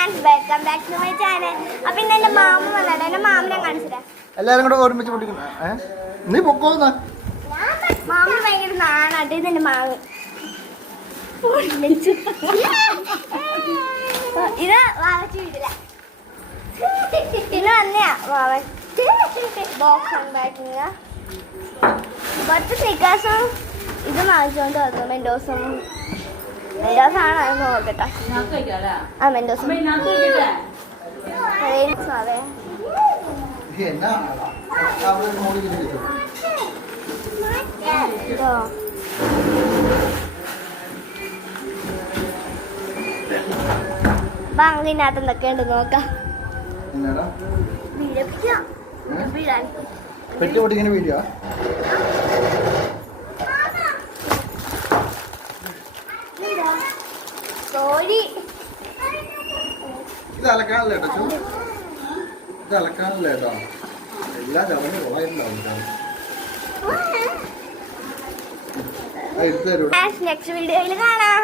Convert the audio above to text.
Friends, welcome back to my channel. അപ്പൊ ഇന്ന് എന്റെ മാമ വന്നത്, എന്റെ മാമനെ കാണിച്ചിട്ടാ. എല്ലാരും കൂടെ ഒരുമിച്ച് പൊട്ടിക്കണം. നീ പൊക്കോന്ന മാമ ഭയങ്കര നാണാട്ട്. ഇതെന്റെ മാമ. ഇത് വാവച്ചു വീട്ടില്ല. ഇത് വന്നെയാ വാവ ബോക്സ് അൺപാക്കിങ്. കുറച്ച് സ്നിക്കേഴ്സും ഇത് വാങ്ങിച്ചോണ്ട് വന്നു. മെൻഡോസും മെൻഡോസാണ് അത് നോക്കട്ടെ. ആ മെൻഡോസ് അതെ. ബാങ്കിനകത്ത് എന്തൊക്കെയുണ്ട് നോക്കാം. പെട്ടി പൊട്ടിക്കുന്ന വീഡിയോ ഇത് അലക്കാനല്ലേ കേട്ടോ, ഇത് അലക്കാനല്ലേ കേട്ടോ. എല്ലാം ചവഞ്ഞ് പോയിട്ടുണ്ടാവും. നെക്സ്റ്റ് വീഡിയോയിൽ കാണാം.